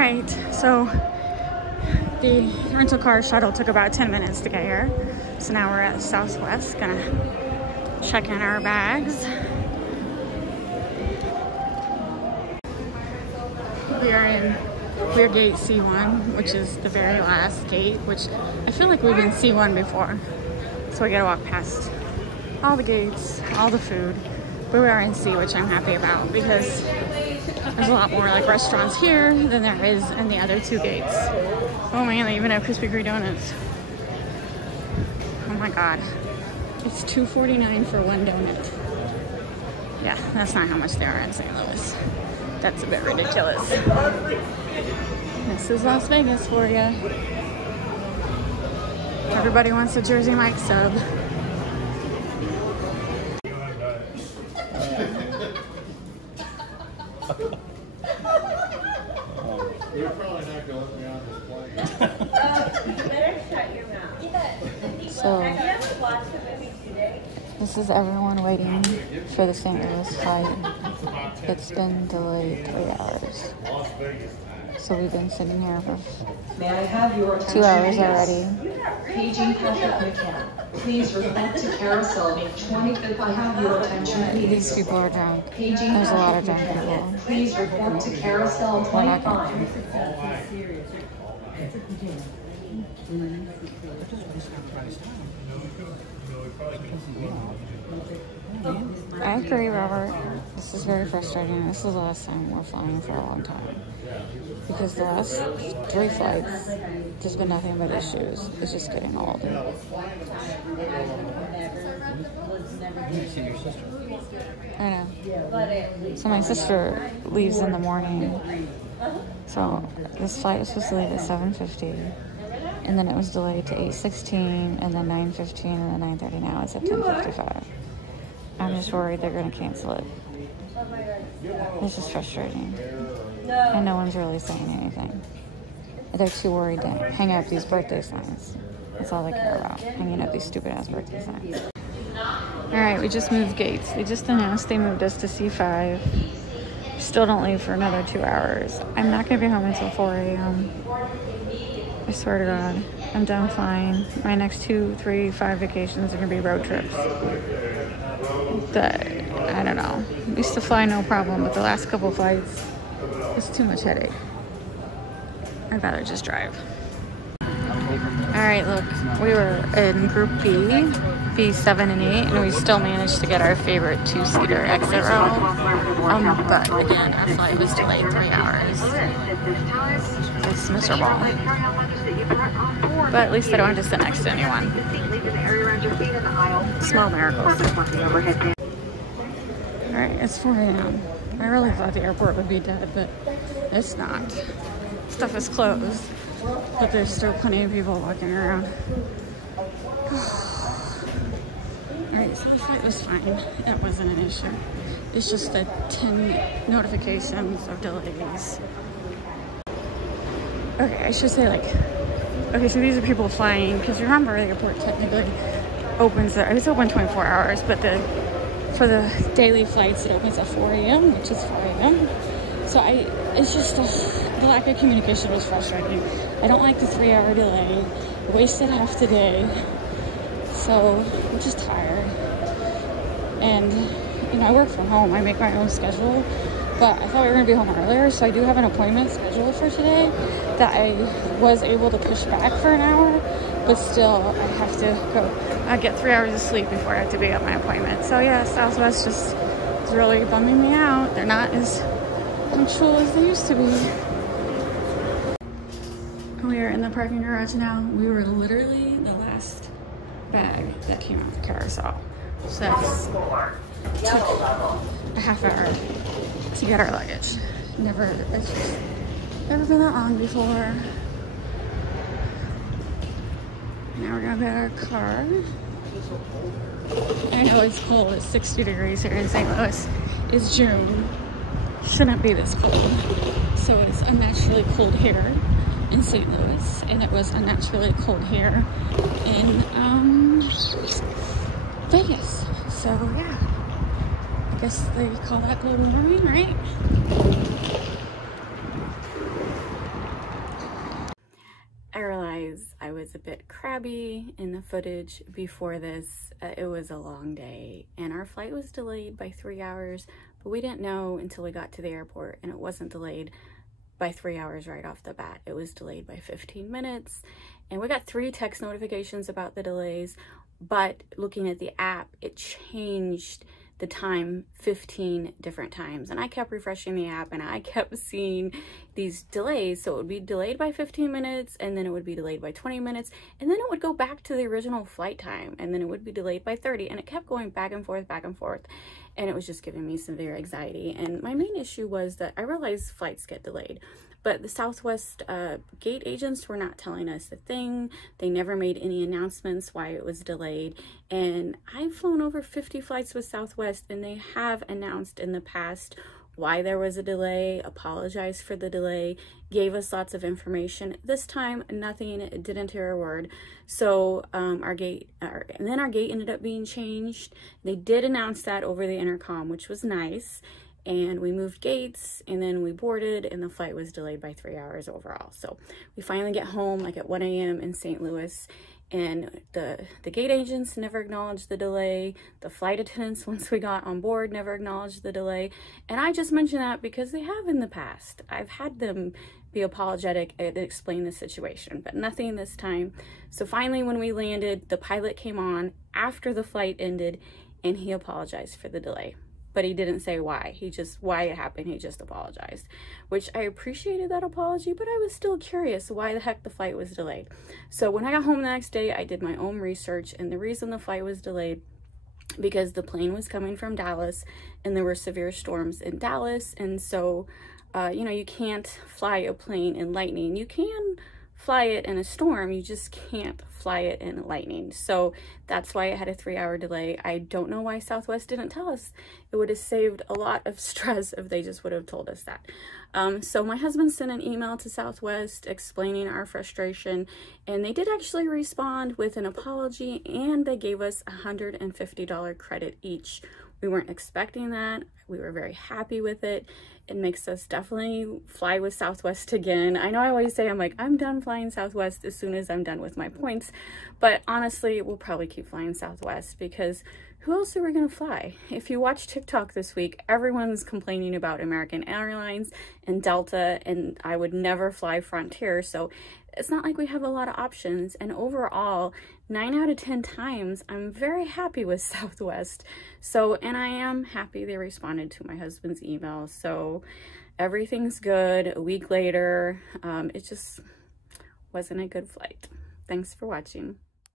right, so the rental car shuttle took about 10 minutes to get here. So now we're at Southwest, gonna check in our bags. We're gate C1, which is the very last gate, which I feel like we've been C1 before. So we gotta walk past all the gates, all the food. But we are in C, which I'm happy about because there's a lot more like restaurants here than there is in the other two gates. Oh man, they even have Krispy Kreme donuts. Oh my God. It's $2.49 for one donut. Yeah, that's not how much they are in St. Louis. That's a bit ridiculous. This is Las Vegas for you. Everybody wants a Jersey Mike sub. You're probably not going to let me on this plane. You better shut your mouth. So, this is everyone waiting for the St. Louis flight. It's been delayed 3 hours. So we've been sitting here for 2 hours already. Paging Patrick McCann. Please report to Carousel 25th. I have your attention. These people are drunk. There's a lot of drunk people. Please report to Carousel 25. I agree, Robert. This is very frustrating. This is the last time we're flying for a long time. Because the last 3 flights, there's been nothing but issues. It's just getting old. I know. So my sister leaves in the morning. So this flight was supposed to leave at 7:50. And then it was delayed to 8:16, and then 9:15, and then 9:30. Now it's at 10:55. I'm just worried they're going to cancel it. This is frustrating. And no one's really saying anything. They're too worried to hang up these birthday signs. That's all they care about, hanging up these stupid ass birthday signs. Alright, we just moved gates. They just announced they moved us to C5. Still don't leave for another 2 hours. I'm not going to be home until 4 a.m. I swear to God. I'm done flying. My next 2, 3, 5 vacations are going to be road trips. I don't know. I used to fly no problem, but the last couple flights, it's too much headache. I'd rather just drive. Alright, look. We were in Group B7 and 8, and we still managed to get our favorite 2-seater exit row. But again, our flight was delayed 3 hours. It's miserable. But at least I don't have to sit next to anyone. Small miracles. Alright, it's 4 a.m. I really thought the airport would be dead, but it's not. Stuff is closed, but there's still plenty of people walking around. Alright, so the flight was fine. It wasn't an issue. It's just the 10 notifications of delays. Okay, I should say okay, so these are people flying, because remember the airport technically opens, it's open 24 hours, but for the daily flights it opens at 4 a.m., which is 4 a.m. So it's just the lack of communication was frustrating. I don't like the 3-hour delay. I wasted half the day. So I'm just tired. And, I work from home. I make my own schedule. But I thought we were going to be home earlier, so I do have an appointment scheduled for today that I was able to push back for an hour, but still I have to go. I get 3 hours of sleep before I have to be at my appointment. So yeah, Southwest just is really bumming me out. They're not as punctual as they used to be. We are in the parking garage now. We were literally the last bag that came out of the carousel. So that's took a half hour to get our luggage. It's just never been that long before. Now we're gonna get our car. I know it's cold, it's 60 degrees here in St. Louis. It's June. Shouldn't be this cold. So it's unnaturally cold here in St. Louis, and it was unnaturally cold here in Vegas. So yeah. I guess they call that global warming, right? bit crabby in the footage before this. It was a long day and our flight was delayed by 3 hours, but we didn't know until we got to the airport, and it wasn't delayed by 3 hours right off the bat. It was delayed by 15 minutes, and we got 3 text notifications about the delays, but looking at the app, it changed the time 15 different times, and I kept refreshing the app and I kept seeing these delays. So it would be delayed by 15 minutes, and then it would be delayed by 20 minutes, and then it would go back to the original flight time, and then it would be delayed by 30, and it kept going back and forth, and it was just giving me severe anxiety. And my main issue was that I realized flights get delayed, but the Southwest gate agents were not telling us a thing. They never made any announcements why it was delayed. And I've flown over 50 flights with Southwest, and they have announced in the past why there was a delay, apologized for the delay, gave us lots of information. This time, nothing, didn't hear a word. So our gate ended up being changed. They did announce that over the intercom, which was nice. And we moved gates, and then we boarded, and the flight was delayed by 3 hours overall. So we finally get home like at 1 a.m. in St. Louis, and the gate agents never acknowledged the delay. The flight attendants, once we got on board, never acknowledged the delay. And I just mention that because they have in the past. I've had them be apologetic and explain the situation, but nothing this time. So finally, when we landed, the pilot came on after the flight ended, and he apologized for the delay. But he didn't say why. Why it happened, he just apologized, which I appreciated that apology, but I was still curious why the heck the flight was delayed. So when I got home the next day, I did my own research, and the reason the flight was delayed because the plane was coming from Dallas, and there were severe storms in Dallas, and so you know, you can't fly a plane in lightning. You can fly it in a storm, you just can't fly it in lightning. So that's why it had a 3-hour delay. I don't know why Southwest didn't tell us. It would have saved a lot of stress if they just would have told us that. So my husband sent an email to Southwest explaining our frustration, and they did actually respond with an apology, and they gave us a $150 credit each. We weren't expecting that. We were very happy with it. It makes us definitely fly with Southwest again. I know I always say, I'm done flying Southwest as soon as I'm done with my points, but honestly, we'll probably keep flying Southwest because who else are we gonna fly? If you watch TikTok this week, everyone's complaining about American Airlines and Delta, and I would never fly Frontier, so it's not like we have a lot of options. And overall, 9 out of 10 times, I'm very happy with Southwest. So, and I am happy they responded to my husband's email. So everything's good. A week later, it just wasn't a good flight. Thanks for watching.